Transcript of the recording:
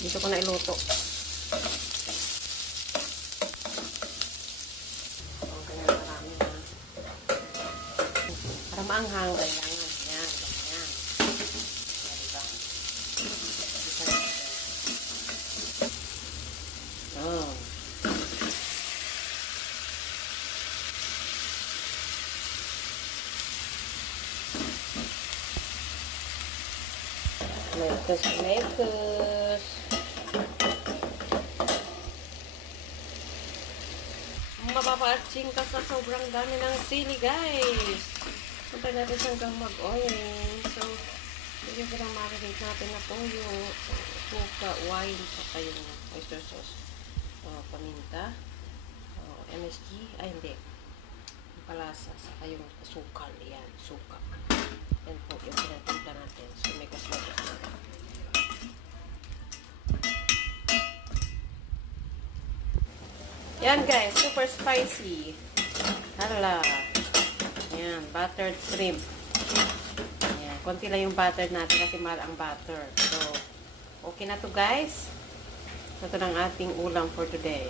Dito ko na iluto. Ang kanya marami na. Para maanghang, kailangan. Yan, ganyan. Diba? Oh. Mekus. Mapapatsing ka sa sobrang dami ng sili, guys. Punta natin hanggang mag-oiling. So, bigyan ko lang marinate natin na po yung suka, wine, saka yung oyster sauce. Paminta. MSG. Ay, hindi. Palasa, saka yung sukal. Yan, suka. Yan po yung pinatimpla natin. So, may kasmatas na. Yan guys, super spicy. Hala. Yan, buttered shrimp. Yan, konti lang yung butter natin kasi mahal ang butter. So, okay na to guys. Ito ng ating ulam for today.